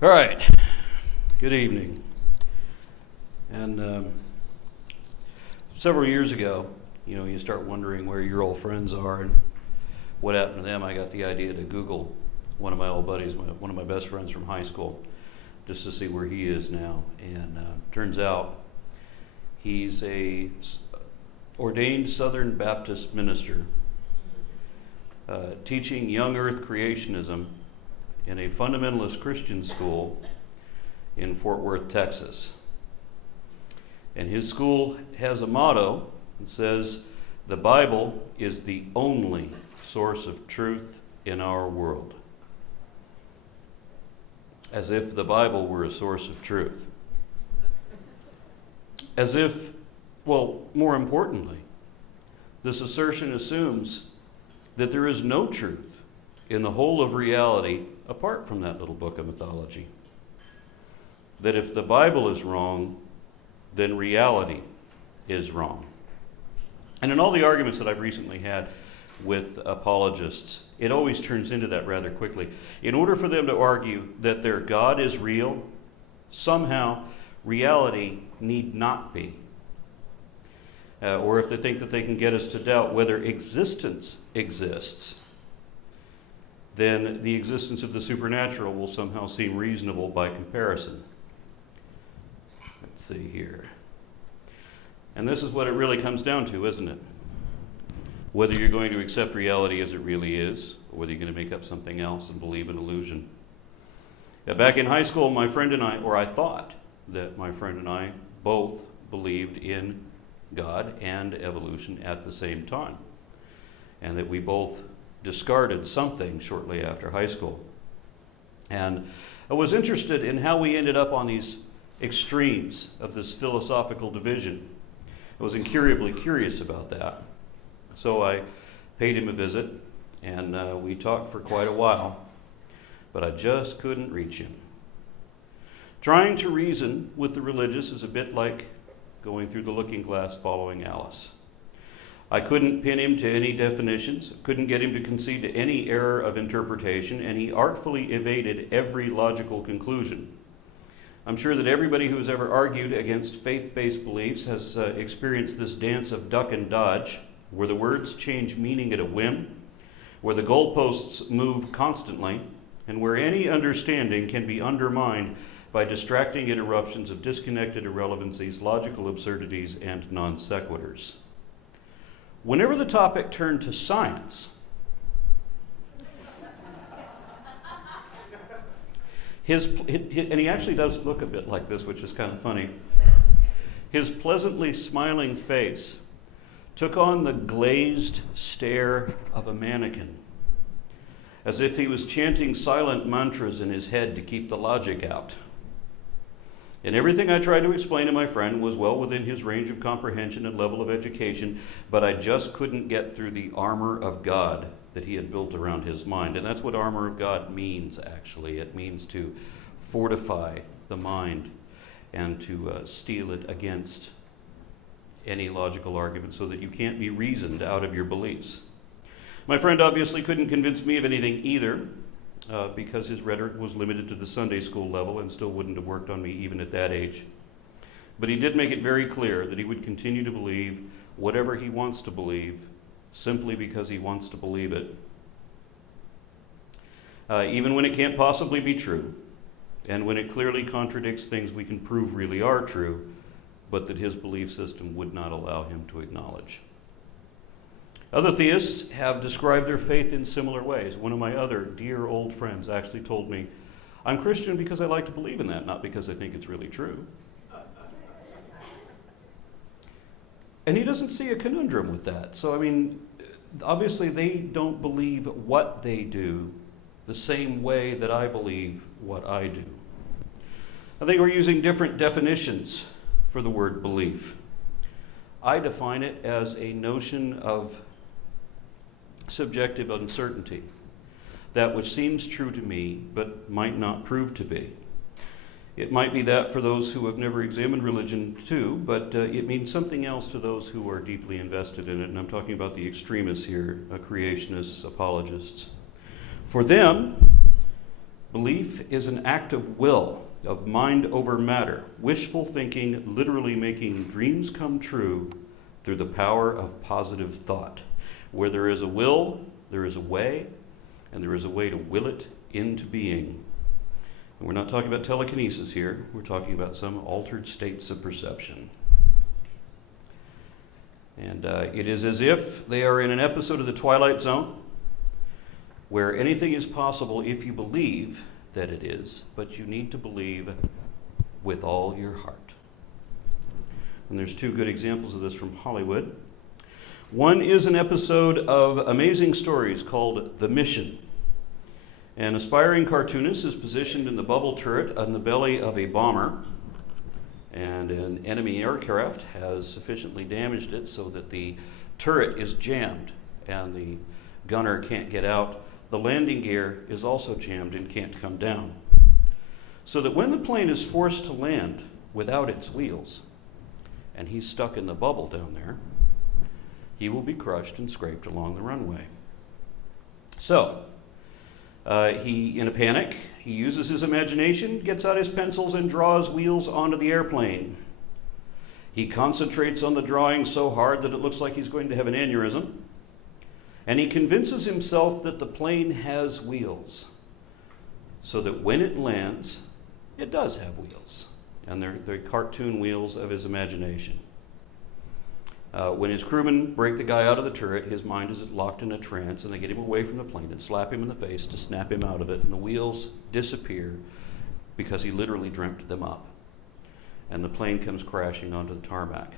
All right, good evening. And several years ago, you start wondering where your old friends are and what happened to them. I got the idea to Google one of my old buddies, one of my best friends from high school, just to see where he is now. And turns out he's a ordained Southern Baptist minister teaching young earth creationism in a fundamentalist Christian school in Fort Worth, Texas. And his school has a motto that says, "The Bible is the only source of truth in our world." As if the Bible were a source of truth. As if, well, more importantly, this assertion assumes that there is no truth in the whole of reality apart from that little book of mythology. That if the Bible is wrong, then reality is wrong. And in all the arguments that I've recently had with apologists, it always turns into that rather quickly. In order for them to argue that their God is real, somehow reality need not be. Or if they think that they can get us to doubt whether existence exists, then the existence of the supernatural will somehow seem reasonable by comparison. Let's see here. And this is what it really comes down to, isn't it? Whether you're going to accept reality as it really is, or whether you're going to make up something else and believe an illusion. Back in high school, my friend and I, or I thought that my friend and I both believed in God and evolution at the same time. And that we both discarded something shortly after high school. And I was interested in how we ended up on these extremes of this philosophical division. I was incurably curious about that. So I paid him a visit, and we talked for quite a while, but I just couldn't reach him. Trying to reason with the religious is a bit like going through the looking glass following Alice. I couldn't pin him to any definitions, couldn't get him to concede to any error of interpretation, and he artfully evaded every logical conclusion. I'm sure that everybody who's ever argued against faith-based beliefs has experienced this dance of duck and dodge, where the words change meaning at a whim, where the goalposts move constantly, and where any understanding can be undermined by distracting interruptions of disconnected irrelevancies, logical absurdities, and non sequiturs. Whenever the topic turned to science, and he actually does look a bit like this, which is kind of funny, his pleasantly smiling face took on the glazed stare of a mannequin, as if he was chanting silent mantras in his head to keep the logic out. And everything I tried to explain to my friend was well within his range of comprehension and level of education, but I just couldn't get through the armor of God that he had built around his mind. And that's what armor of God means, actually. It means to fortify the mind and to steel it against any logical argument so that you can't be reasoned out of your beliefs. My friend obviously couldn't convince me of anything either, because his rhetoric was limited to the Sunday school level and still wouldn't have worked on me even at that age. But he did make it very clear that he would continue to believe whatever he wants to believe simply because he wants to believe it. Even when it can't possibly be true, and when it clearly contradicts things we can prove really are true, but that his belief system would not allow him to acknowledge. Other theists have described their faith in similar ways. One of my other dear old friends actually told me, "I'm Christian because I like to believe in that, not because I think it's really true." And he doesn't see a conundrum with that. So, obviously they don't believe what they do the same way that I believe what I do. I think we're using different definitions for the word belief. I define it as a notion of subjective uncertainty, that which seems true to me but might not prove to be. It might be that for those who have never examined religion too, but it means something else to those who are deeply invested in it, and I'm talking about the extremists here, creationists, apologists. For them, Belief is an act of will, of mind over matter, wishful thinking, literally making dreams come true through the power of positive thought. Where there is a will, there is a way, and there is a way to will it into being. And we're not talking about telekinesis here. We're talking about some altered states of perception. And it is as if they are in an episode of The Twilight Zone, where anything is possible if you believe that it is, but you need to believe with all your heart. And there's two good examples of this from Hollywood. One is an episode of Amazing Stories called The Mission. An aspiring cartoonist is positioned in the bubble turret on the belly of a bomber, and an enemy aircraft has sufficiently damaged it so that the turret is jammed and the gunner can't get out. The landing gear is also jammed and can't come down. So that when the plane is forced to land without its wheels, and he's stuck in the bubble down there, he will be crushed and scraped along the runway. So, he, in a panic, he uses his imagination, gets out his pencils, and draws wheels onto the airplane. He concentrates on the drawing so hard that it looks like he's going to have an aneurysm. And he convinces himself that the plane has wheels, so that when it lands, it does have wheels. And they're cartoon wheels of his imagination. When his crewmen break the guy out of the turret, his mind is locked in a trance, and they get him away from the plane and slap him in the face to snap him out of it, and the wheels disappear because he literally dreamt them up. And the plane comes crashing onto the tarmac.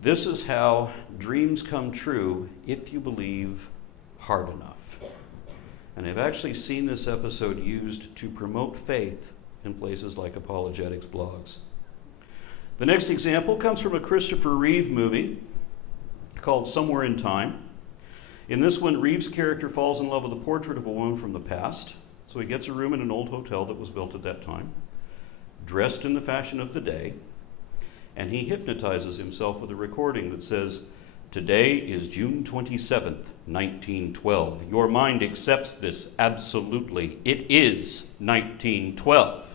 This is how dreams come true if you believe hard enough. And I've actually seen this episode used to promote faith in places like apologetics blogs. The next example comes from a Christopher Reeve movie called Somewhere in Time. In this one, Reeve's character falls in love with a portrait of a woman from the past, so he gets a room in an old hotel that was built at that time, dressed in the fashion of the day, and he hypnotizes himself with a recording that says, "Today is June 27th, 1912. Your mind accepts this absolutely. It is 1912."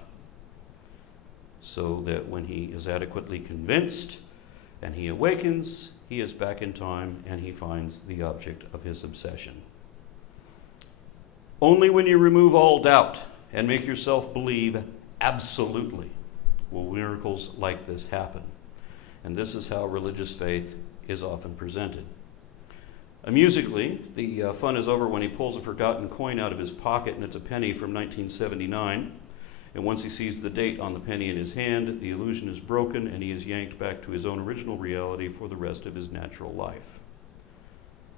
So that when he is adequately convinced and he awakens, he is back in time and he finds the object of his obsession. Only when you remove all doubt and make yourself believe absolutely will miracles like this happen. And this is how religious faith is often presented. Amusingly, the fun is over when he pulls a forgotten coin out of his pocket, and it's a penny from 1979. And once he sees the date on the penny in his hand, the illusion is broken and he is yanked back to his own original reality for the rest of his natural life.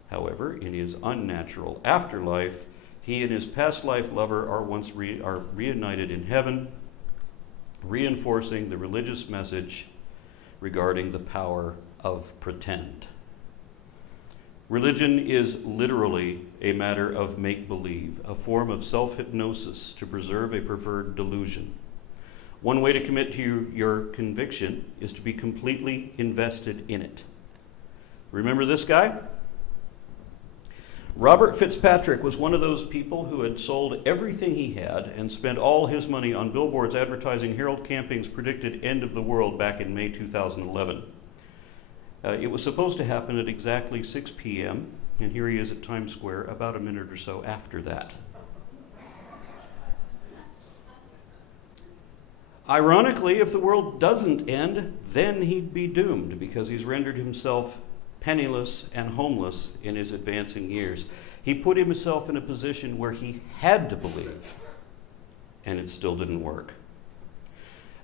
However, in his unnatural afterlife, he and his past life lover are reunited in heaven, reinforcing the religious message regarding the power of pretend. Religion is literally a matter of make-believe, a form of self-hypnosis to preserve a preferred delusion. One way to commit to your conviction is to be completely invested in it. Remember this guy? Robert Fitzpatrick was one of those people who had sold everything he had and spent all his money on billboards advertising Harold Camping's predicted end of the world back in May 2011. It was supposed to happen at exactly 6 p.m., and here he is at Times Square about a minute or so after that. Ironically, if the world doesn't end, then he'd be doomed because he's rendered himself penniless and homeless in his advancing years. He put himself in a position where he had to believe, and it still didn't work.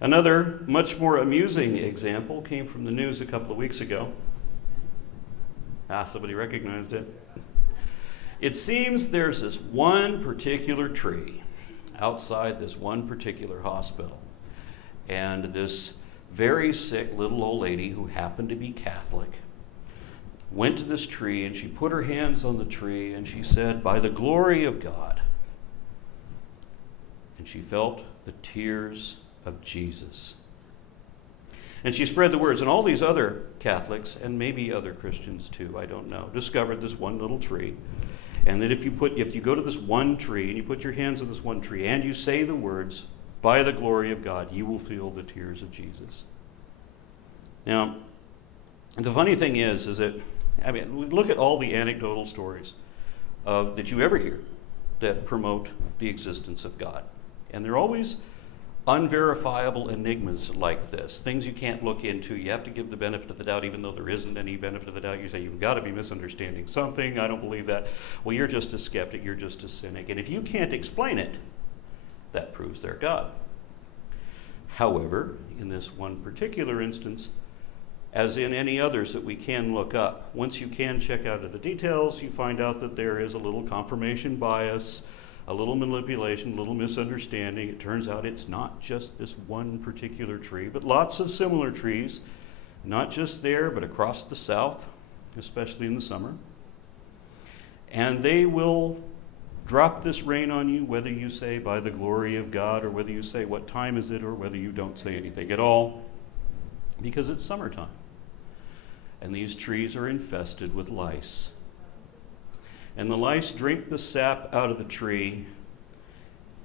Another, much more amusing example came from the news a couple of weeks ago. Somebody recognized it. It seems there's this one particular tree outside this one particular hospital, and this very sick little old lady who happened to be Catholic went to this tree and she put her hands on the tree and she said, "By the glory of God." And she felt the tears of Jesus. And she spread the words, and all these other Catholics, and maybe other Christians too, I don't know, discovered this one little tree. And that if you go to this one tree and you put your hands on this one tree and you say the words, by the glory of God, you will feel the tears of Jesus. Now, the funny thing is that, I mean, look at all the anecdotal stories that you ever hear that promote the existence of God. And they're always unverifiable enigmas like this, things you can't look into. You have to give the benefit of the doubt, even though there isn't any benefit of the doubt. You say, you've got to be misunderstanding something. I don't believe that. Well, you're just a skeptic. You're just a cynic. And if you can't explain it, that proves they're God. However, in this one particular instance, as in any others that we can look up, once you can check out of the details, you find out that there is a little confirmation bias, a little manipulation, a little misunderstanding. It turns out it's not just this one particular tree, but lots of similar trees, not just there, but across the South, especially in the summer. And they will drop this rain on you, whether you say by the glory of God, or whether you say what time is it, or whether you don't say anything at all, because it's summertime. And these trees are infested with lice. And the lice drink the sap out of the tree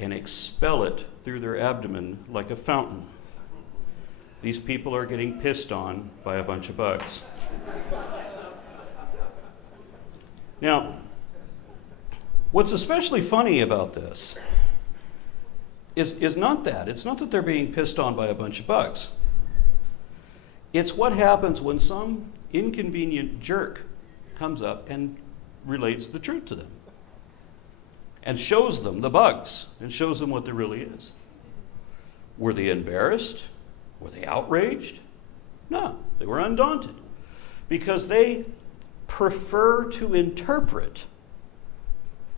and expel it through their abdomen like a fountain. These people are getting pissed on by a bunch of bugs. Now, what's especially funny about this is not that. It's not that they're being pissed on by a bunch of bugs. It's what happens when some inconvenient jerk comes up and relates the truth to them and shows them the bugs and shows them what there really is. Were they embarrassed? Were they outraged? No, they were undaunted, because they prefer to interpret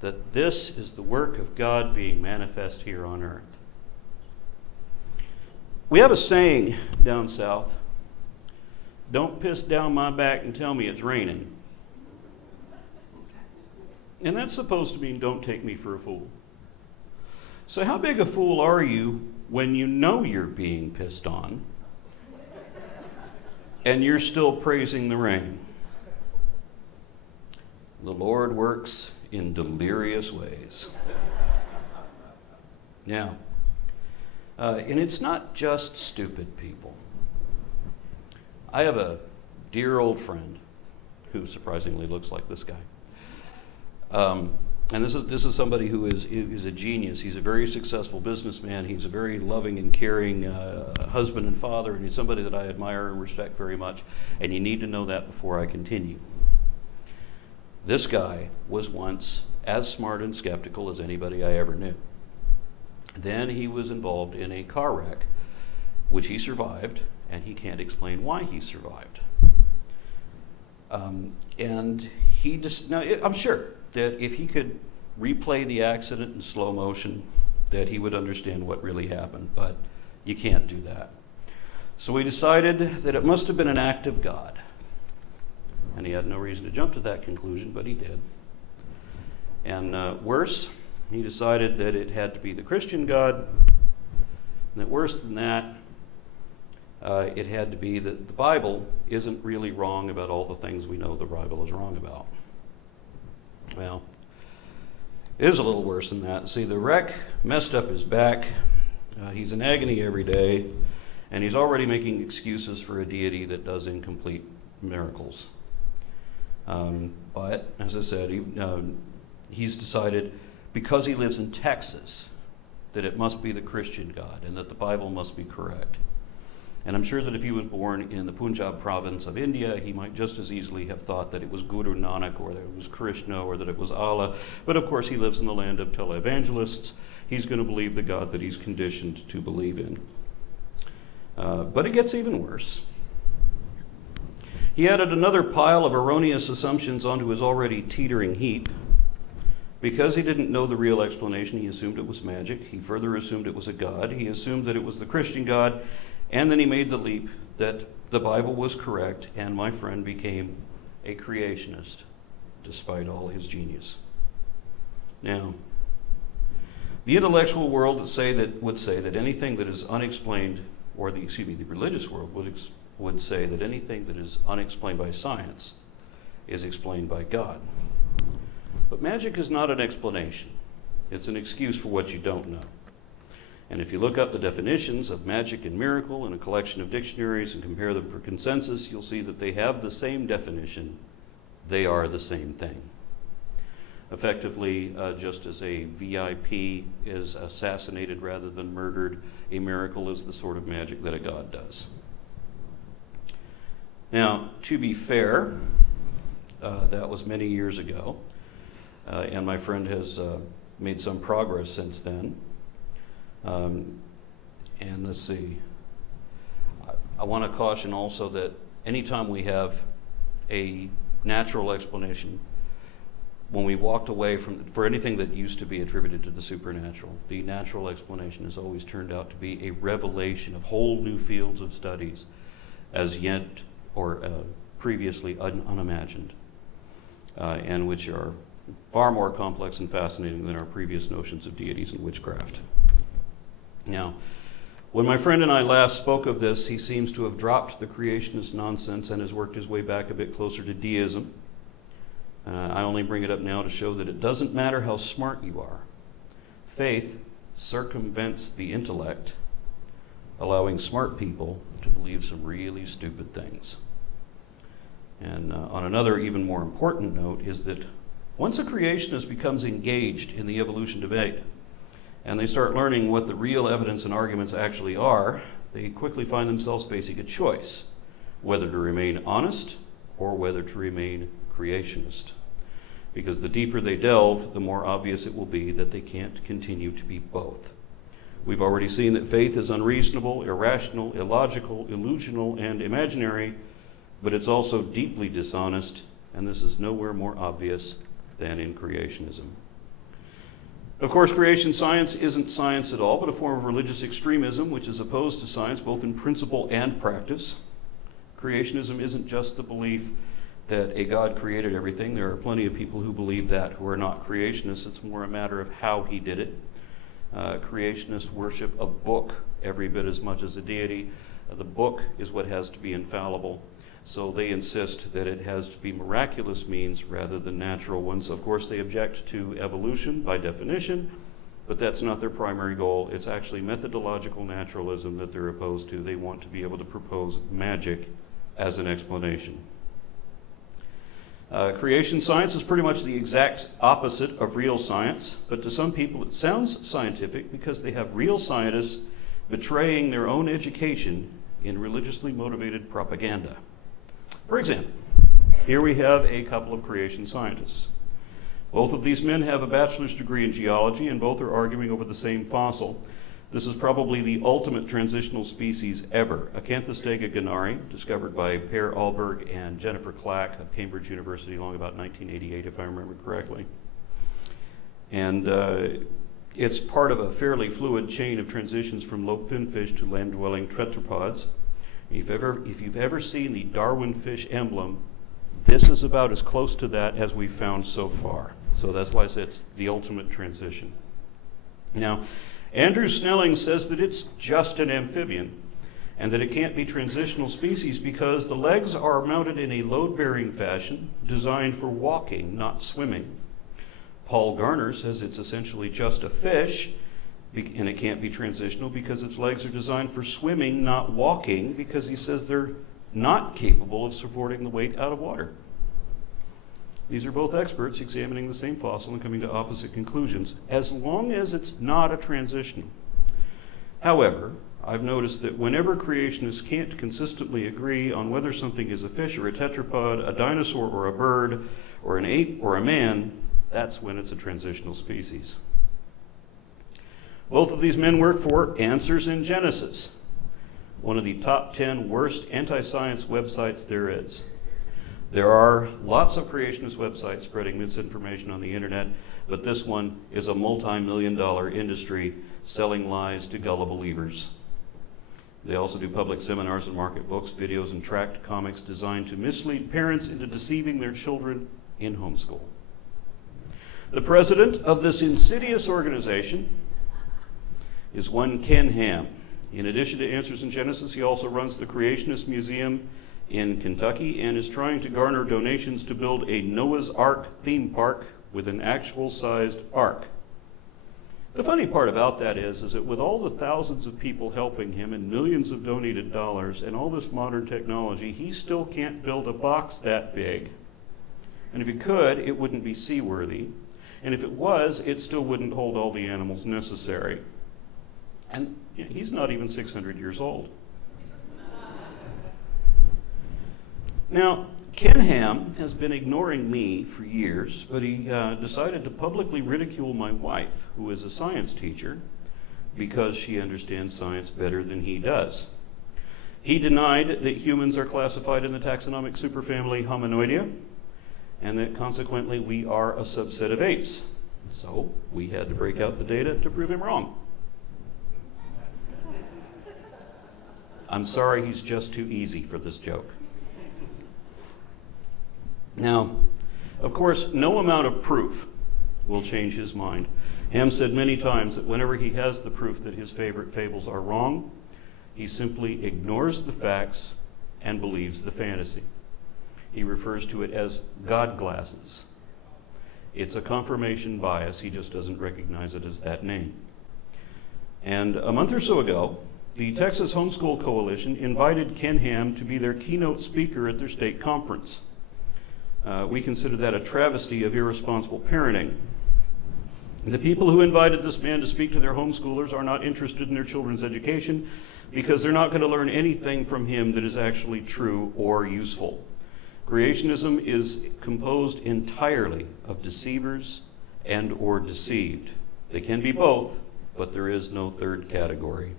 that this is the work of God being manifest here on earth. We have a saying down south: don't piss down my back and tell me it's raining. And that's supposed to mean don't take me for a fool. So how big a fool are you when you know you're being pissed on and you're still praising the rain? The Lord works in delirious ways. Now, and it's not just stupid people. I have a dear old friend who surprisingly looks like this guy. And this is somebody who is a genius. He's a very successful businessman. He's a very loving and caring husband and father, and he's somebody that I admire and respect very much. And you need to know that before I continue. This guy was once as smart and skeptical as anybody I ever knew. Then he was involved in a car wreck, which he survived, and he can't explain why he survived. And he just, now I'm sure that if he could replay the accident in slow motion, that he would understand what really happened, but you can't do that. So we decided that it must have been an act of God. And he had no reason to jump to that conclusion, but he did. And worse, he decided that it had to be the Christian God, and that worse than that, it had to be that the Bible isn't really wrong about all the things we know the Bible is wrong about. Well, it is a little worse than that. See, the wreck messed up his back. He's in agony every day, and he's already making excuses for a deity that does incomplete miracles. But, as I said, he's decided, because he lives in Texas, that it must be the Christian God and that the Bible must be correct. And I'm sure that if he was born in the Punjab province of India, he might just as easily have thought that it was Guru Nanak, or that it was Krishna, or that it was Allah. But of course, he lives in the land of televangelists. He's going to believe the God that he's conditioned to believe in. But it gets even worse. He added another pile of erroneous assumptions onto his already teetering heap. Because he didn't know the real explanation, he assumed it was magic. He further assumed it was a God. He assumed that it was the Christian God. And then he made the leap that the Bible was correct, and my friend became a creationist, despite all his genius. Now, the intellectual world would say that anything that is unexplained, or the religious world would say that anything that is unexplained by science is explained by God. But magic is not an explanation. It's an excuse for what you don't know. And if you look up the definitions of magic and miracle in a collection of dictionaries and compare them for consensus, you'll see that they have the same definition. They are the same thing. Effectively, just as a VIP is assassinated rather than murdered, a miracle is the sort of magic that a god does. Now, to be fair, that was many years ago, and my friend has made some progress since then. And let's see, I want to caution also that anytime we have a natural explanation, when we walked away for anything that used to be attributed to the supernatural, the natural explanation has always turned out to be a revelation of whole new fields of studies as yet or previously unimagined, and which are far more complex and fascinating than our previous notions of deities and witchcraft. Now, when my friend and I last spoke of this, he seems to have dropped the creationist nonsense and has worked his way back a bit closer to deism. I only bring it up now to show that it doesn't matter how smart you are. Faith circumvents the intellect, allowing smart people to believe some really stupid things. And on another, even more important note, is that once a creationist becomes engaged in the evolution debate, and they start learning what the real evidence and arguments actually are, they quickly find themselves facing a choice, whether to remain honest or whether to remain creationist. Because the deeper they delve, the more obvious it will be that they can't continue to be both. We've already seen that faith is unreasonable, irrational, illogical, illusional, and imaginary, but it's also deeply dishonest, and this is nowhere more obvious than in creationism. Of course, creation science isn't science at all, but a form of religious extremism which is opposed to science both in principle and practice. Creationism isn't just the belief that a God created everything. There are plenty of people who believe that who are not creationists. It's more a matter of how he did it. Creationists worship a book every bit as much as a deity. The book is what has to be infallible. So they insist that it has to be miraculous means rather than natural ones. Of course, they object to evolution by definition, but that's not their primary goal. It's actually methodological naturalism that they're opposed to. They want to be able to propose magic as an explanation. Creation science is pretty much the exact opposite of real science, but to some people it sounds scientific because they have real scientists betraying their own education in religiously motivated propaganda. For example, here we have a couple of creation scientists. Both of these men have a bachelor's degree in geology, and both are arguing over the same fossil. This is probably the ultimate transitional species ever, Acanthostega gannari, discovered by Per Ahlberg and Jennifer Clack of Cambridge University along about 1988, if I remember correctly. And it's part of a fairly fluid chain of transitions from lobe finfish to land-dwelling tetrapods. If you've ever seen the Darwin fish emblem, this is about as close to that as we've found so far. So that's why it's the ultimate transition. Now, Andrew Snelling says that it's just an amphibian and that it can't be transitional species because the legs are mounted in a load-bearing fashion designed for walking, not swimming. Paul Garner says it's essentially just a fish, and it can't be transitional because its legs are designed for swimming, not walking, because he says they're not capable of supporting the weight out of water. These are both experts examining the same fossil and coming to opposite conclusions, as long as it's not a transitional. However, I've noticed that whenever creationists can't consistently agree on whether something is a fish or a tetrapod, a dinosaur or a bird, or an ape or a man, that's when it's a transitional species. Both of these men work for Answers in Genesis, one of the top 10 worst anti-science websites there is. There are lots of creationist websites spreading misinformation on the internet, but this one is a multi-million-dollar industry selling lies to gullible believers. They also do public seminars and market books, videos, and tract comics designed to mislead parents into deceiving their children in homeschool. The president of this insidious organization is one Ken Ham. In addition to Answers in Genesis, he also runs the Creationist Museum in Kentucky and is trying to garner donations to build a Noah's Ark theme park with an actual-sized ark. The funny part about that is that with all the thousands of people helping him and millions of donated dollars and all this modern technology, he still can't build a box that big. And if he could, it wouldn't be seaworthy. And if it was, it still wouldn't hold all the animals necessary. And he's not even 600 years old. Now, Ken Ham has been ignoring me for years, but he decided to publicly ridicule my wife, who is a science teacher, because she understands science better than he does. He denied that humans are classified in the taxonomic superfamily Hominoidea, and that consequently we are a subset of apes. So we had to break out the data to prove him wrong. I'm sorry, he's just too easy for this joke. Now, of course, no amount of proof will change his mind. Ham said many times that whenever he has the proof that his favorite fables are wrong, he simply ignores the facts and believes the fantasy. He refers to it as God glasses. It's a confirmation bias. He just doesn't recognize it as that name. And a month or so ago, the Texas Homeschool Coalition invited Ken Ham to be their keynote speaker at their state conference. We consider that a travesty of irresponsible parenting. The people who invited this man to speak to their homeschoolers are not interested in their children's education because they're not going to learn anything from him that is actually true or useful. Creationism is composed entirely of deceivers and or deceived. They can be both, but there is no third category.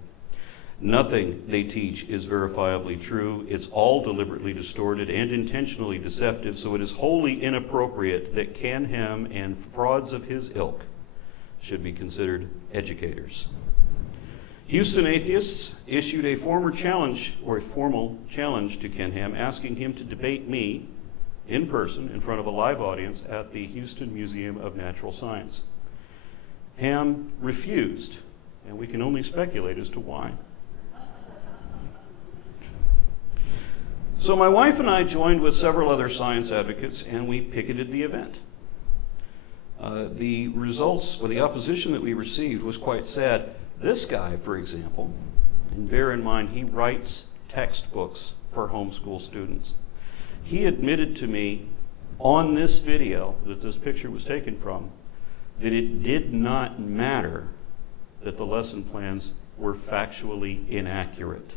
Nothing they teach is verifiably true. It's all deliberately distorted and intentionally deceptive, so it is wholly inappropriate that Ken Ham and frauds of his ilk should be considered educators. Houston atheists issued a formal challenge to Ken Ham, asking him to debate me in person in front of a live audience at the Houston Museum of Natural Science. Ham refused, and we can only speculate as to why. So my wife and I joined with several other science advocates, and we picketed the event. The results, or the opposition that we received, was quite sad. This guy, for example, and bear in mind, he writes textbooks for homeschool students. He admitted to me on this video that this picture was taken from that it did not matter that the lesson plans were factually inaccurate.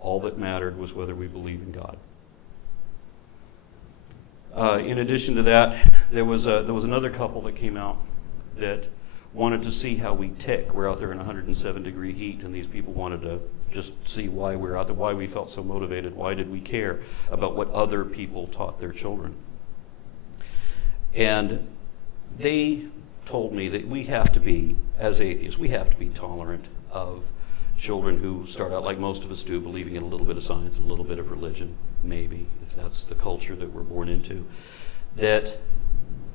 All that mattered was whether we believe in God. In addition to that, there was another couple that came out that wanted to see how we tick. We're out there in 107-degree heat, and these people wanted to just see why we're out there, why we felt so motivated, why did we care about what other people taught their children. And they told me that we have to be, as atheists, we have to be tolerant of children who start out like most of us do, believing in a little bit of science, a little bit of religion, maybe, if that's the culture that we're born into, that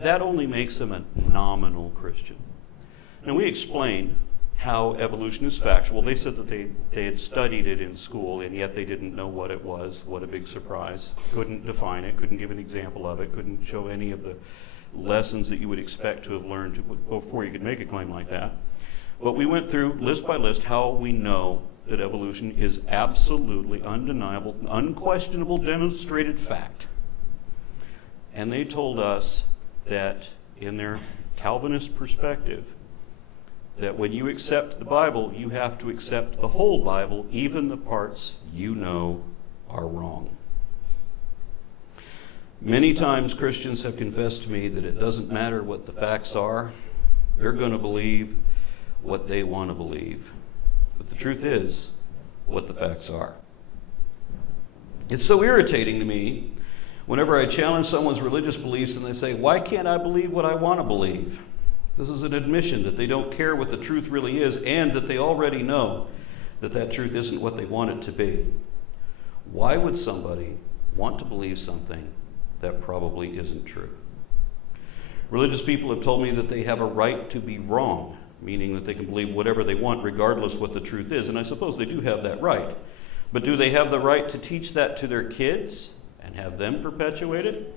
only makes them a nominal Christian. And we explained how evolution is factual. They said that they had studied it in school, and yet they didn't know what it was. What a big surprise. Couldn't define it, couldn't give an example of it, couldn't show any of the lessons that you would expect to have learned before you could make a claim like that. But we went through list by list how we know that evolution is absolutely undeniable, unquestionable, demonstrated fact. And they told us that in their Calvinist perspective, that when you accept the Bible, you have to accept the whole Bible, even the parts you know are wrong. Many times Christians have confessed to me that it doesn't matter what the facts are. They're going to believe what they want to believe. But the truth is what the facts are. It's so irritating to me whenever I challenge someone's religious beliefs and they say, why can't I believe what I want to believe? This is an admission that they don't care what the truth really is and that they already know that that truth isn't what they want it to be. Why would somebody want to believe something that probably isn't true? Religious people have told me that they have a right to be wrong, meaning that they can believe whatever they want regardless what the truth is. And I suppose they do have that right. But do they have the right to teach that to their kids and have them perpetuate it?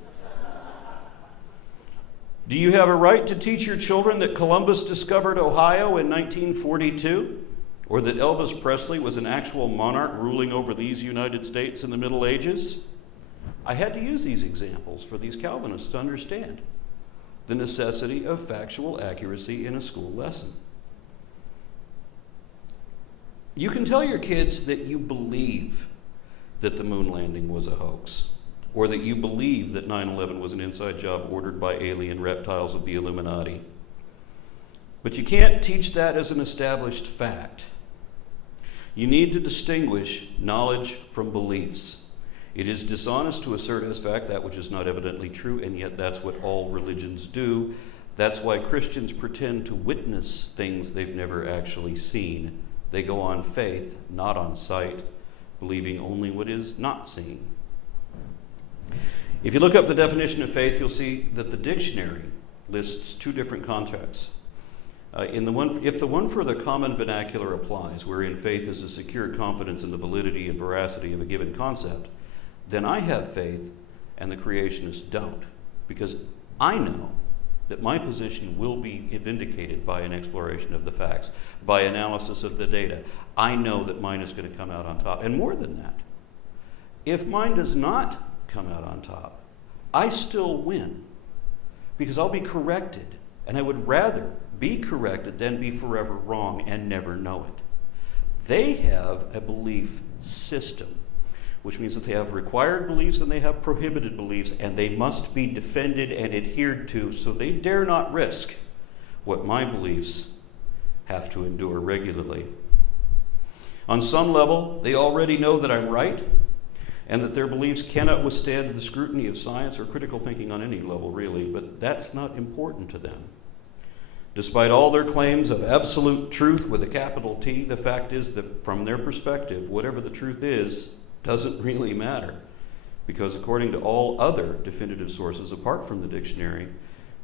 Do you have a right to teach your children that Columbus discovered Ohio in 1942? Or that Elvis Presley was an actual monarch ruling over these United States in the Middle Ages? I had to use these examples for these Calvinists to understand the necessity of factual accuracy in a school lesson. You can tell your kids that you believe that the moon landing was a hoax, or that you believe that 9/11 was an inside job ordered by alien reptiles of the Illuminati. But you can't teach that as an established fact. You need to distinguish knowledge from beliefs. It is dishonest to assert as fact that which is not evidently true, and yet that's what all religions do. That's why Christians pretend to witness things they've never actually seen. They go on faith, not on sight, believing only what is not seen. If you look up the definition of faith, you'll see that the dictionary lists two different contexts. If the one for the common vernacular applies, wherein faith is a secure confidence in the validity and veracity of a given concept, then I have faith and the creationists don't, because I know that my position will be vindicated by an exploration of the facts, by analysis of the data. I know that mine is going to come out on top. And more than that, if mine does not come out on top, I still win, because I'll be corrected, and I would rather be corrected than be forever wrong and never know it. They have a belief system, which means that they have required beliefs and they have prohibited beliefs, and they must be defended and adhered to, so they dare not risk what my beliefs have to endure regularly. On some level, they already know that I'm right, and that their beliefs cannot withstand the scrutiny of science or critical thinking on any level, really, but that's not important to them. Despite all their claims of absolute truth with a capital T, the fact is that from their perspective, whatever the truth is doesn't really matter, because according to all other definitive sources apart from the dictionary,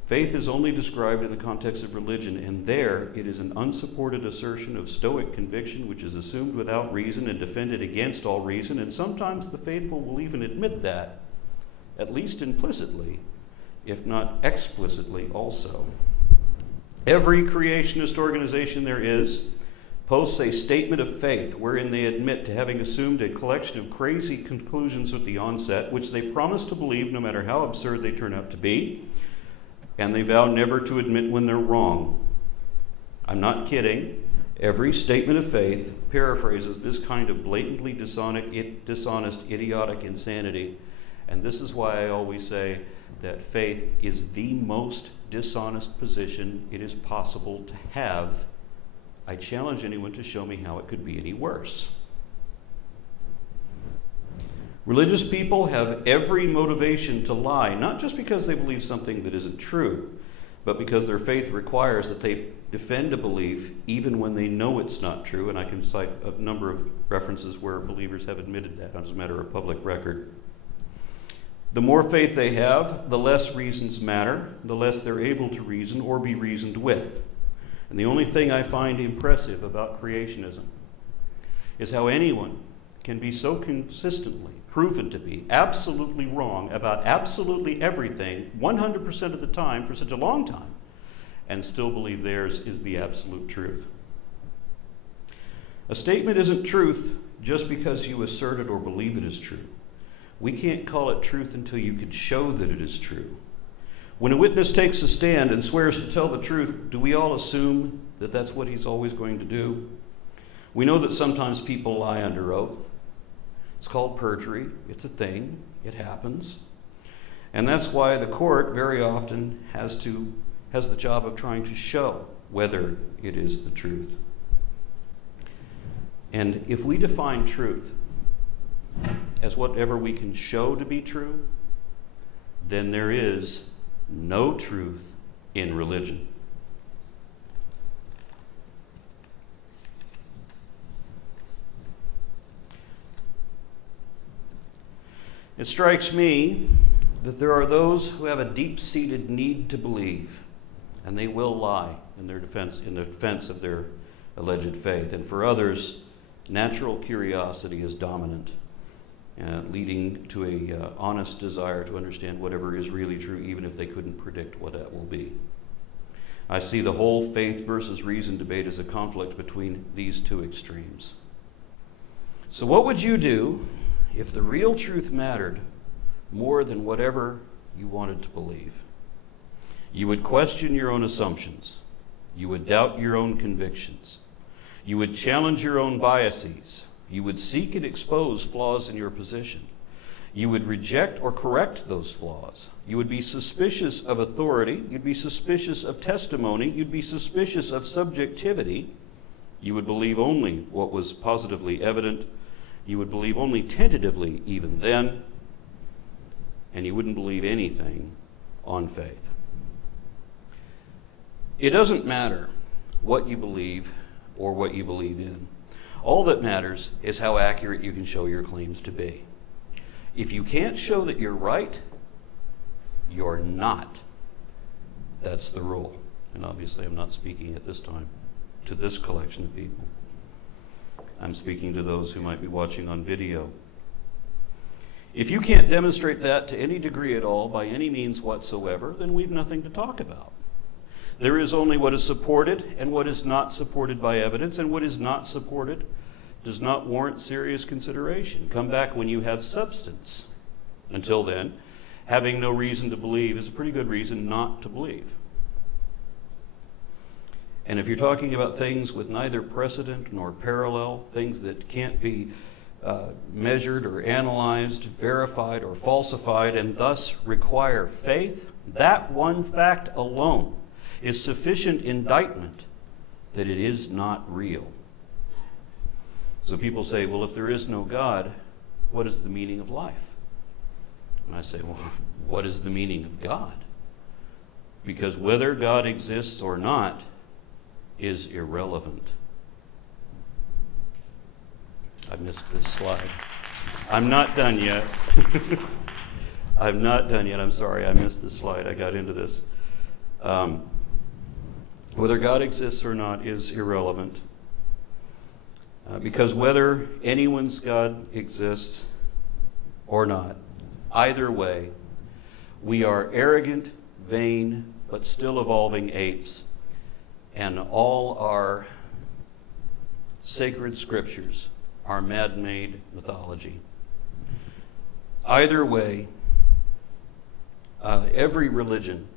faith is only described in the context of religion, and there it is an unsupported assertion of Stoic conviction, which is assumed without reason and defended against all reason, and sometimes the faithful will even admit that, at least implicitly, if not explicitly also. Every creationist organization there is posts a statement of faith wherein they admit to having assumed a collection of crazy conclusions at the onset, which they promise to believe no matter how absurd they turn out to be, and they vow never to admit when they're wrong. I'm not kidding. Every statement of faith paraphrases this kind of blatantly dishonest, idiotic insanity. And this is why I always say that faith is the most dishonest position it is possible to have. I challenge anyone to show me how it could be any worse. Religious people have every motivation to lie, not just because they believe something that isn't true, but because their faith requires that they defend a belief even when they know it's not true. And I can cite a number of references where believers have admitted that as a matter of public record. The more faith they have, the less reasons matter, the less they're able to reason or be reasoned with. And the only thing I find impressive about creationism is how anyone can be so consistently proven to be absolutely wrong about absolutely everything 100% of the time for such a long time and still believe theirs is the absolute truth. A statement isn't truth just because you assert it or believe it is true. We can't call it truth until you can show that it is true. When a witness takes a stand and swears to tell the truth, do we all assume that that's what he's always going to do? We know that sometimes people lie under oath. It's called perjury. It's a thing. It happens. And that's why the court very often has the job of trying to show whether it is the truth. And if we define truth as whatever we can show to be true, then there is no truth in religion. It strikes me that there are those who have a deep-seated need to believe, and they will lie in their defense of their alleged faith. And for others, natural curiosity is dominant. leading to a honest desire to understand whatever is really true, even if they couldn't predict what that will be. I see the whole faith versus reason debate as a conflict between these two extremes. So what would you do if the real truth mattered more than whatever you wanted to believe? You would question your own assumptions. You would doubt your own convictions. You would challenge your own biases. You would seek and expose flaws in your position. You would reject or correct those flaws. You would be suspicious of authority. You'd be suspicious of testimony. You'd be suspicious of subjectivity. You would believe only what was positively evident. You would believe only tentatively even then. And you wouldn't believe anything on faith. It doesn't matter what you believe or what you believe in. All that matters is how accurate you can show your claims to be. If you can't show that you're right, you're not. That's the rule. And obviously I'm not speaking at this time to this collection of people. I'm speaking to those who might be watching on video. If you can't demonstrate that to any degree at all, by any means whatsoever, then we've nothing to talk about. There is only what is supported and what is not supported by evidence, and what is not supported does not warrant serious consideration. Come back when you have substance. Until then, having no reason to believe is a pretty good reason not to believe. And if you're talking about things with neither precedent nor parallel, things that can't be measured or analyzed, verified or falsified, and thus require faith, that one fact alone is sufficient indictment that it is not real. So people say, well, if there is no God, what is the meaning of life? And I say, well, what is the meaning of God? Because whether God exists or not is irrelevant. I missed this slide. I'm not done yet. I'm not done yet. I'm sorry, I missed this slide. I got into this. Whether God exists or not is irrelevant. Because whether anyone's God exists or not, either way, we are arrogant, vain, but still evolving apes, and all our sacred scriptures are man-made mythology. Either way, every religion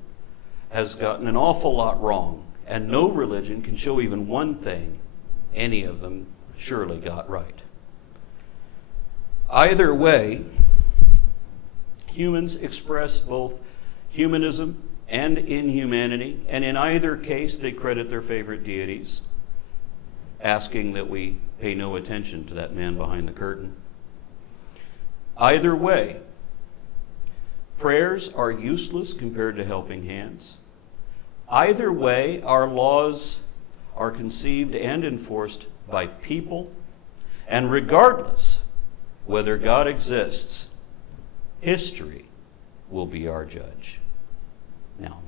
has gotten an awful lot wrong, and no religion can show even one thing any of them surely got right. Either way, humans express both humanism and inhumanity, and in either case they credit their favorite deities, asking that we pay no attention to that man behind the curtain. Either way, prayers are useless compared to helping hands. Either way, our laws are conceived and enforced by people, and regardless whether God exists, history will be our judge. Now,